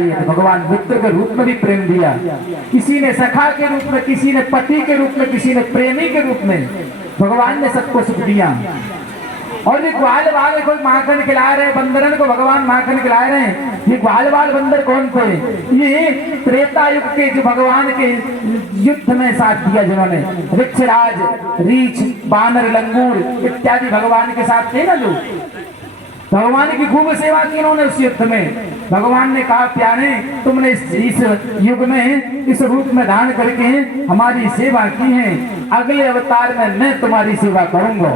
भगवान मित्र के रूप में भी प्रेम दिया, किसी ने सखा के रूप में, किसी ने पति के रूप में, किसी ने प्रेमी के रूप में भगवान ने सबको सुख दिया। और ये ग्वाल वाले कोई माखन खिला रहे, बंदरन को भगवान माखन खिला रहे हैं। ये ग्वाल वाल बंदर कौन थे? ये त्रेता युग के जो भगवान के युद्ध में साथ दिया, जिन्होंने वृक्षराज, रीछ, बानर, लंगूर इत्यादि भगवान के साथ थे ना लोग। भगवान की खूब सेवा की उन्होंने उस युद्ध में। भगवान ने कहा, प्यारे तुमने इस युग में इस रूप में धारण करके हमारी सेवा की है, अगले अवतार में मैं तुम्हारी सेवा करूंगा।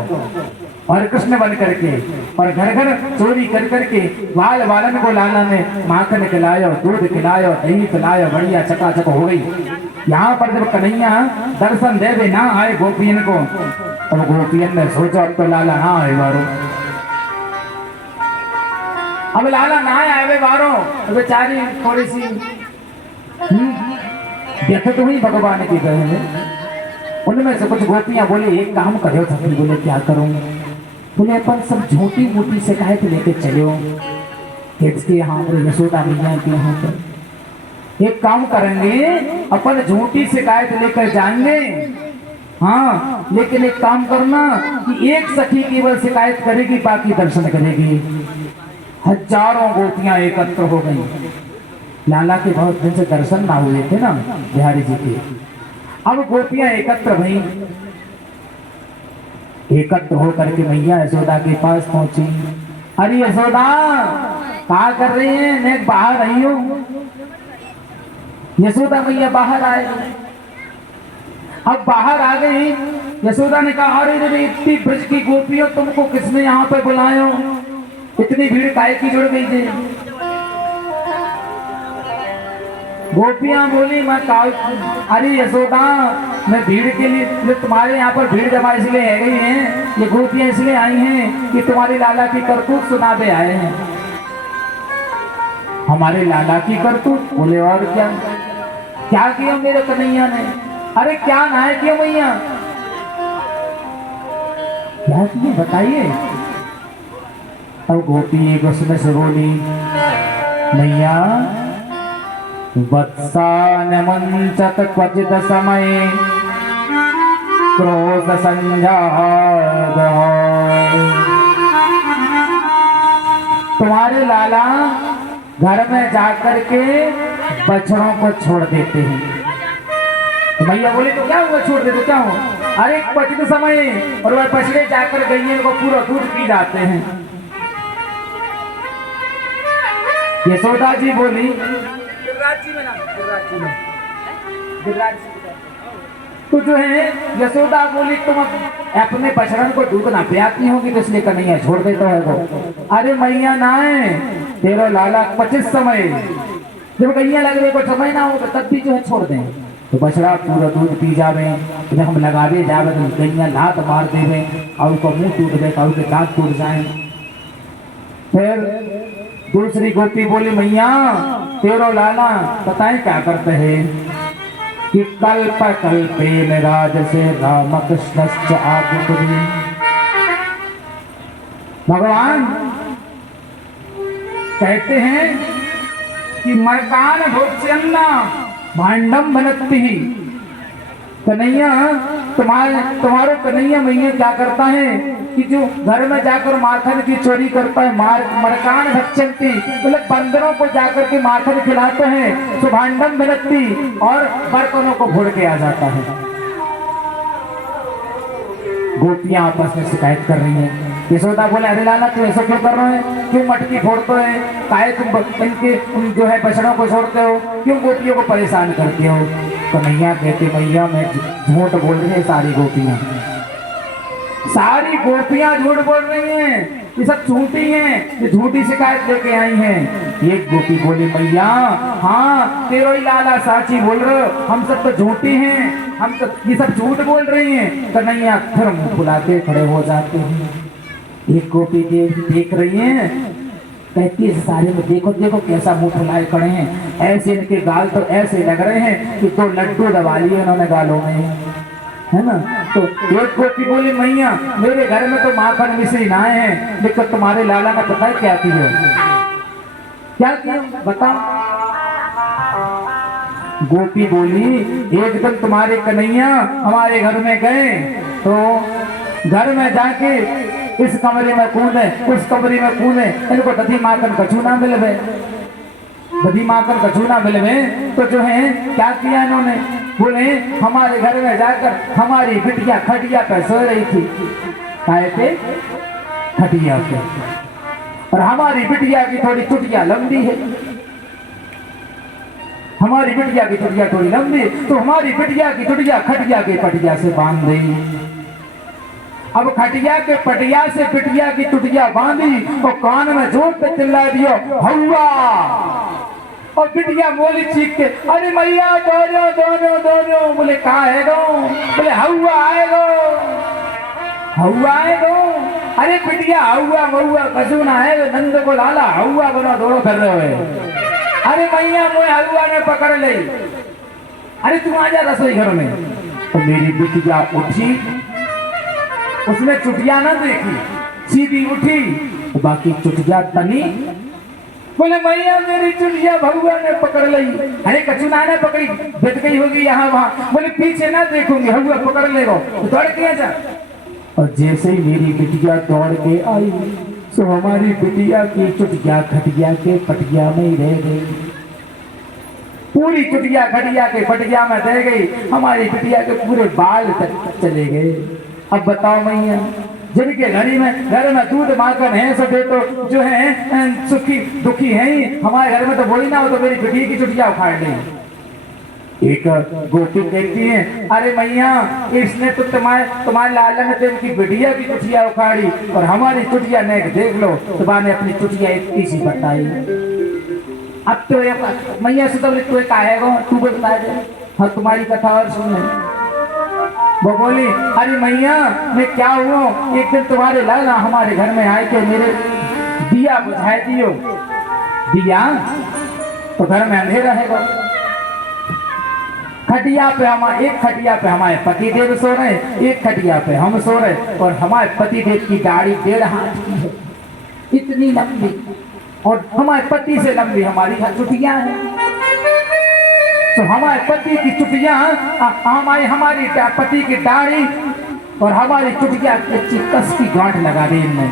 और कृष्ण बन करके और घर घर चोरी कर करके बाल बालन को लाला ने माखन खिलायो, दूध खिलायो, दही पिलायो, बढ़िया चकाचक हो गई। यहाँ पर जब कन्हैया दर्शन देवे ना आए गोपियन को, अब गोपियन ने सोचा अब तो लाला ना आए बारो, अब लाला ना आए बारो। बेचारी थोड़ी सी व्यथित हुई भगवान की गए। उनमें से कुछ गोपियां बोले, एक काम करो सखी। बोले, क्या करूं? बोले, अपन सब झूठी मूठी शिकायत लेके चलो इसके यहाँ पर, यशोदा मैया के यहाँ पर। एक काम करेंगे, अपन झूठी शिकायत लेकर जाएंगे। हाँ, लेकिन एक काम करना कि एक सखी केवल शिकायत करेगी, बाकी दर्शन करेगी। हजारों गोपियां एकत्र हो गई। लाला के बहुत दिन से दर्शन ना हुए थे ना बिहारी जी के। अब गोपियां एकत्र भई, एकत्र होकर के मैया यशोदा के पास पहुंची। अरे यशोदा, क्या कर रही है? मैं बाहर आई हूं। यशोदा मैया बाहर आए। अब बाहर आ गई। यशोदा ने कहा, अरे रे इतनी ब्रज की गोपियों, तुमको किसने यहाँ पे बुलायो? इतनी भीड़ काहे की जुड़ गई थी? गोपियां बोली, मैं अरे यशोदा, मैं भीड़ के लिए, तुम्हारे यहाँ पर भीड़ जमा इसलिए है गई है, ये गोपियां इसलिए आई हैं कि तुम्हारे लाला की करतूत सुनाते आए हैं। हमारे लाला की करतूत? बोले, और क्या क्या किया मेरे कन्हैया ने? अरे क्या ना है क्यों मैया? क्या किया बताइए। अब गोपी एक उसमें से बोली, मैया वत्सान मंचत क्वचित समय क्रोध संजात। तुम्हारे लाला घर में जाकर के बछड़ों को छोड़ देते हैं। तो भैया बोले, तो क्या हुआ छोड़ दे तो क्या हुआ? अरे क्वचित समय, और वह बछड़े जाकर गैया को पूरा दूध पी जाते हैं। यशोदा जी बोली, तो जो है यशोदा बोली, तुम अपने बछड़न को दूध ना पियाती होगी तो इसलिए कन्हैया छोड़ देता है वो। अरे मैया ना है, तेरा लाला 25 समय, जब गैया लगने को समय ना होगा तब भी जो है छोड़ दें। तो बछड़ा पूरा दूध पी जावे, जब हम लगावे जावे तो गैया लात मार देवे और उसको मुंह टूट दे, और उसके दांत टूट जाए। फिर दूसरी गोपी बोली, मैया तेरो लाला बताए क्या करते हैं कि कल्प कल्पे राज से राम कृष्ण आगुरी। भगवान कहते हैं कि मरकान भोक्ष्यन्ना भांडम बनती। कन्हैया तुम्हारो कन्हैया मैया क्या करता है कि जो घर में जाकर माखन की चोरी करता है, मरकान भक्षंती, मतलब बंदरों को जाकर के माखन खिलाते हैं, सुभांडम बनती, और बर्तनों को भोड़ के आ जाता है। गोपियां आपस में शिकायत कर रही हैं। यशोदा बोले, अरे लाला तू ऐसा क्यों कर रहे हैं? क्यों मटकी फोड़ते है? काहे तुम इनके जो है बछड़ों को छोड़ते हो? क्यों गोपियों को परेशान करते हो? कन्हैया कहते, मैया मैं झूठ बोल रही है। सारी गोपियां झूठ बोल रही हैं, ये सब झूठी हैं, ये झूठी शिकायत लेके आई हैं। एक गोपी बोली, मैया हाँ तेरो ही लाला साची बोल रहे हो, हम सब तो झूठी हैं, हम तो ये सब झूठ बोल रही हैं। कन्हैया फिर मुंह फुलाते खड़े हो जाते हैं। एक गोपी देख रही है, कहती है सारे में देखो देखो कैसा मुंह फुलाए खड़े हैं, ऐसे इनके गाल तो ऐसे लग रहे हैं कि तो लड्डू दबा लिए उन्होंने गालों में, है ना। तो एक गोपी बोली, मैया मेरे घर में तो माखन मिश्री ना है, लेकिन तुम्हारे लाला ने पता है क्या किया? क्या किया बताओ? गोपी बोली, एक दिन तुम्हारे कन्हैया हमारे घर में गए तो घर में जाके इस कमरे में कूदे, उस कमरे में कूदे, इनको दधी माखन कछू ना मिलवे, दधी माखन कछू ना मिलवे, तो जो है क्या किया इन्होंने, बोले हमारे घर में जाकर हमारी बिटिया खटिया पे सो रही थी, काहे पे, खटिया पे, और हमारी बिटिया की थोड़ी चुटिया लंबी है, हमारी बिटिया की चुटिया थोड़ी लंबी, तो हमारी बिटिया की चुटिया खटिया के पटिया से बांध दी। अब खटिया के पटिया से बिटिया की चुटिया बांधी और कान में जोर पे चिल्ला दियो हौवा, और बिटिया बोली चीख के, अरे मैया दोनों दोनों दोनों, बोले कहाँ है गो, बोले हौवा आए गो, हौवा आए गो, अरे बिटिया हौवा महुआ कसून आए, नंद को लाला हौवा बना दौड़ो कर रहे हो, अरे मैया मोए हलवा ने पकड़ ले, अरे तुम आ जा रसोई घर में। तो मेरी बिटिया उठी, उसने चुटिया ना देखी, सीधी उठी, तो बाकी चुटिया तनी, बोले मैया मेरी चुटिया भगवा ने पकड़ ली, अरे कचुना ने पकड़ी, बित गई होगी यहाँ वहां, बोले पीछे ना देखूंगी हगुआ पकड़ लेगा, तो दौड़ के जा, और जैसे ही मेरी बिटिया दौड़ के आई तो हमारी बिटिया की चुटिया खटिया के पटिया में ही रह गई, पूरी चुटिया खटिया के पटिया में रह गई, हमारी बिटिया के पूरे बाल तक चले गए। अब बताओ मैया, जिनके घर में दूध माखन है सब तो जो है सुखी दुखी है ही, हमारे घर में तो वही ना हो, तो मेरी बिटिया की चुटिया उखाड़ ली। एक गोपी कहती है, अरे मैया इसने तो तुम्हारे लाला ने तो इनकी बिटिया की चुटिया उखाड़ी, और हमारी चुटिया ने देख लो, तुम्हारे ने अपनी चुटिया इतनी सी बताई। अब तो मैया से तो तू कहेगा, तू बता दे, हाँ तुम्हारी कथा और सुन। वो बोली, अरे मैया मैं क्या हुआ, एक दिन तुम्हारे लाला हमारे घर में आए के मेरे दिया बुझाए दियो, दिया तो घर में अंधेरा है, खटिया पे एक खटिया पे हमारे पति देव सो रहे, एक खटिया पे हम सो रहे, और हमारे पति देव की दाढ़ी 1.5 हाथ की है, इतनी लंबी, और हमारे पति से लंबी हमारी चुटिया है, तो हमारे पति की चुटिया, हमारी पति की दाढ़ी और हमारी चुटिया की अच्छी कस की गांठ लगा दी इनमें,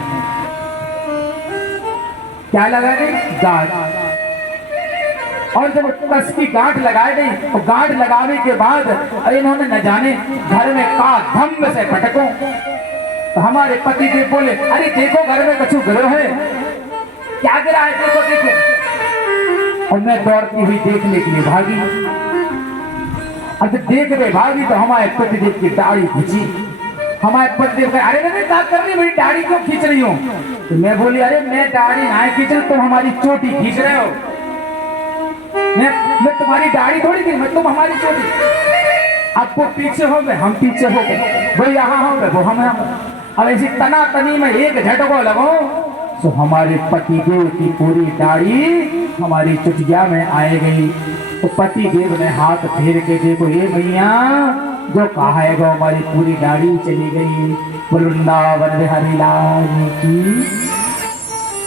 क्या लगा दी, गांठ, और जब कस की गांठ लगाई गई, तो गांठ लगाने के बाद इन्होंने न जाने घर में का धम्म से फटको, तो हमारे पति देव बोले, अरे देखो घर में कछु गिरो है, क्या गिरा है, देखो देखो, और मैं दौड़ती हुई देखने के लिए भागी, अब देख रहे भागी तो हमारे पति देव की दाढ़ी खींची, हमारे पति देव, अरे मैं क्या कर रही, मेरी दाढ़ी क्यों खींच रही हूँ, तो मैं बोली, अरे मैं दाढ़ी नहीं खींच रही, तुम हमारी चोटी खींच रहे हो, मैं तुम्हारी दाढ़ी थोड़ी थी, मैं तुम हमारी चोटी, आपको पीछे हो गए, हम पीछे हो गए, वो यहाँ हो गए, वो हम यहाँ, अब ऐसी तना तनी में एक झटको लगो, तो हमारे पति देव की पूरी दाढ़ी हमारी चुटिया में आए गई, तो पति देव ने हाथ फेर के देखो, ये भैया जो कहा है हमारी पूरी दाढ़ी चली गई, वृंदावन बिहारी लाल की।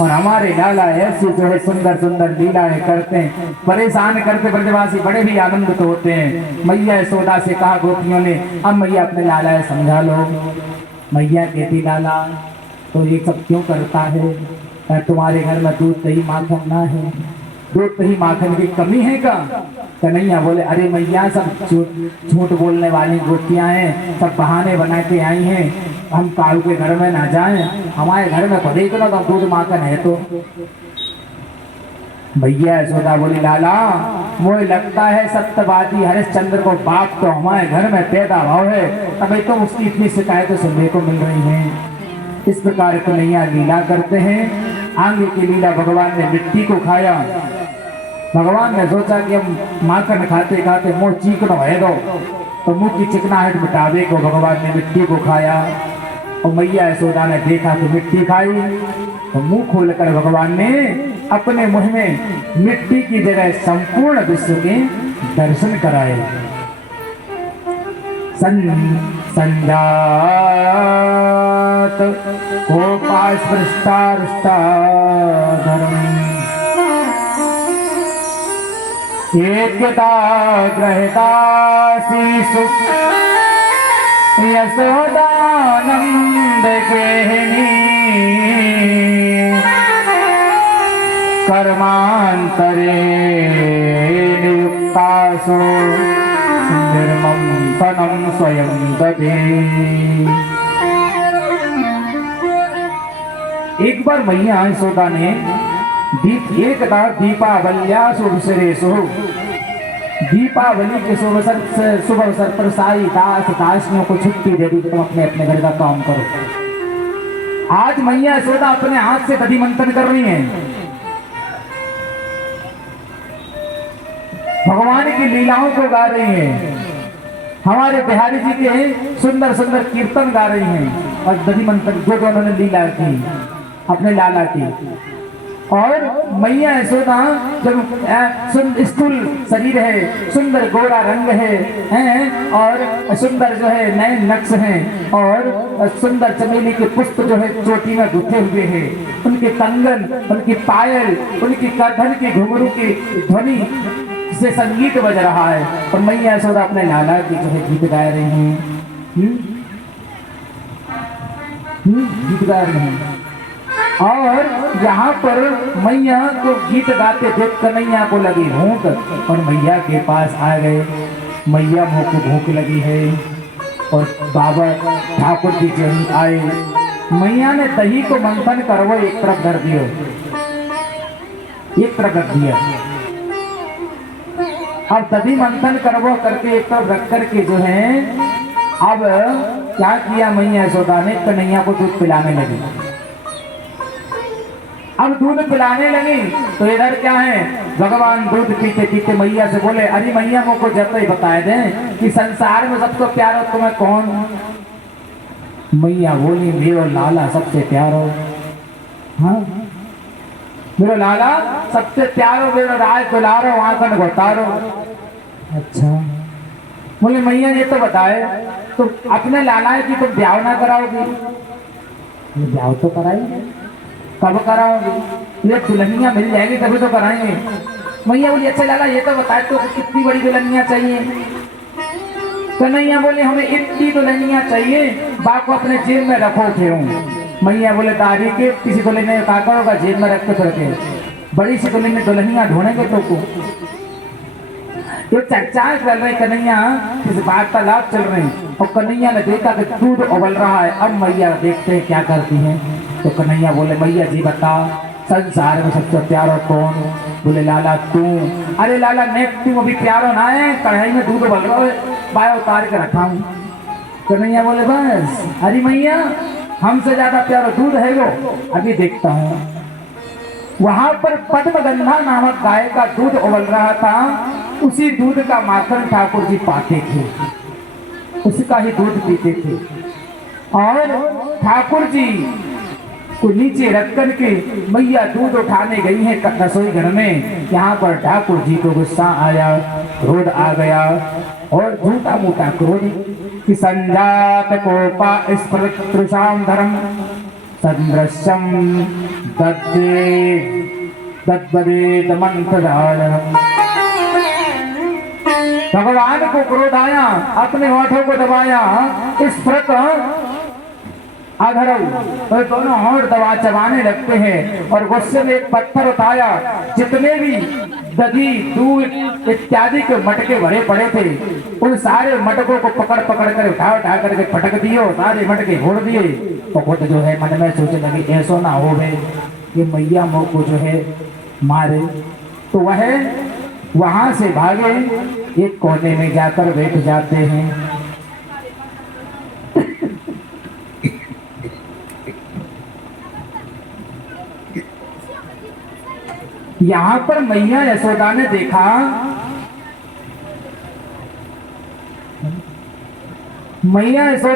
और हमारे लाला ऐसे जो है सुंदर सुंदर लीलाएं करते हैं, परेशान करते, ब्रजवासी बड़े भी आनंदित होते हैं। मैया यशोदा से कहा गोपियों ने, अब मैया अपने लाला समझा लो। मैया कहती, लाला तो ये सब क्यों करता है, तुम्हारे घर में दूध दही माखन ना है, दूध दही माखन की कमी है क्या? कन्हैया बोले, अरे मैया सब झूठ बोलने वाली गोपियां हैं, सब बहाने बना के आई हैं, हम काऊ के घर में ना जाएं, हमारे घर में खुद ही तो दूध माखन है। तो भैया यशोदा बोली, लाला मुझे लगता है सत्यवादी हरिश्चंद्र को बाप तो हमारे घर में पैदा भाव है, तभी तो उसकी इतनी शिकायतें सुनने को मिल रही हैं। इस प्रकार कन्हैया लीला करते हैं। आगे की लीला, भगवान ने मिट्टी को खाया। भगवान ने सोचा कि हम माखन खाते खाते मुंह चिकना है दो, तो मुंह की चिकनाहट मिटावे को भगवान ने मिट्टी को खाया। और मैया यशोदा ने देखा कि मिट्टी खाई, तो मुंह खोलकर भगवान ने अपने मुंह में मिट्टी की जगह संपूर्ण विश्व के दर्शन कराए। संजात कोपास्पृष्टारुष्टाधरम् एकता ग्रहता शिशु यशोदानंद गृहिणी कर्मांतरे नियुक्तासु निर्मंथनं स्वयं दधे। एक बार मैया यशोदा ने एकदा दीपावल्यासु विशरेषु दीपावली के शुभ अवसर पर सारी दासियों को छुट्टी दे दी, तुम अपने अपने घर का काम करो। आज मैया यशोदा अपने हाथ से दधि मंथन कर रही हैं, भगवान की लीलाओं को गा रही हैं, हमारे बिहारी जी के सुंदर सुंदर कीर्तन गा रही हैं और दधि मंथन जो उन्होंने लीला की अपने लाला की। और मैया यशोदा जब स्थूल शरीर है, सुंदर गोरा रंग है और सुंदर जो है नए नक्श हैं और सुंदर चमेली के पुष्प जो है चोटी में गुथे हुए हैं, उनके कंगन, उनकी पायल, उनकी करधन की घुंघरू की ध्वनि से संगीत बज रहा है और मैया यशोदा अपने लाला की जो है गीत गा रही हैं, गीत गा रही हैं। और यहाँ पर मैया को गीत गाते देख कन्हैया को लगी भूख और मैया के पास आ गए। मैया मुँह को भूख लगी है और बाबा ठाकुर जी के आए। मैया ने दही को मंथन करवो एक तरफ कर दियो, एक तरफ रख दिया। अब दही मंथन करवो करके एक तरफ रख करके जो है अब क्या किया मैया यशोदा ने, कन्हैया को दूध पिलाने लगी। अब दूध पिलाने लगी तो इधर क्या है, भगवान दूध पीते पीते मैया से बोले, अरे मैया मुझको जब ही बता दें कि संसार में सबसे प्यारा तुम्हें कौन। मैया बोली, मेरो लाला सबसे प्यारो। हाँ, मेरो लाला सबसे प्यारो, मेरो राज दुलारो, आंखन घोटारो। अच्छा, बोले मैया ये तो बताए तो अपने लाला की तुम ब्याह ना कराओगी? ब्याह तो कराएंगे, कब कराओगे? ये दुल्हनियाँ मिल जाएगी तभी तो कराएंगे। मैया बोली, अच्छा लाला ये तो बताए तो कितनी बड़ी दुल्हनियाँ चाहिए? कन्हैया बोले, हमें इतनी दुल्हनियाँ चाहिए, बाप अपने जेब में रखो थे। मैया बोले, दादी के किसी दुल्हन का करोगा, जेब में रख के फिर के बड़ी सी दुल्हनियाँ ढूंढेंगे तो को। ये चर्चाएं चल रही, कन्हैया किसी वार्तालाप चल रही और कन्हैया ने देखा कि दूध उबल रहा है। अब मैया देखते हैं क्या करती हैं। तो कन्हैया बोले, मैया जी बता संसार में सबसे प्यारो कौन? बोले, लाला तू। अरे लाला मैं तुम अभी प्यारो ना है, कढ़ाई में दूध उबल रहा है, बाय उतार के रखा हूँ। कन्हैया बोले, बस अरे मैया हमसे ज्यादा प्यारा दूध है वो, अभी देखता हूँ। वहां पर पद्मगंधा नामक गाय का दूध उबल रहा था, उसी दूध का माखन ठाकुर जी पाते थे, उसका ही दूध पीते थे। और ठाकुर जी को नीचे रख करके मैया दूध उठाने गई है रसोई घर में। यहाँ पर ठाकुर जी को गुस्सा आया, क्रोध आ गया और झूठा मोटा क्रोध कि संजात कोपा स्पृशाम धर्म सदृश्यम दद्दे दद्दे दमंतरालम। भगवान को क्रोध आया, अपने होठों को दबाया, इस प्रकार अधरव तो दोनों होठ दबा चबाने लगते हैं और गुस्से में एक पत्थर उठाया। जितने भी दही दूध इत्यादि के मटके भरे पड़े थे, उन सारे मटकों को पकड़ पकड़ कर उठा उठा करके पटक दिए, सारे मटके फोड़ दिए। तो खुद जो है मन में सोचने लगी, ऐसा ना हो ये मैया मोह को जो है मारे। तो वह वहां से भागे, एक कोने में जाकर बैठ जाते हैं। यहाँ पर मैया यशोदा ने देखा, मैया यशोदा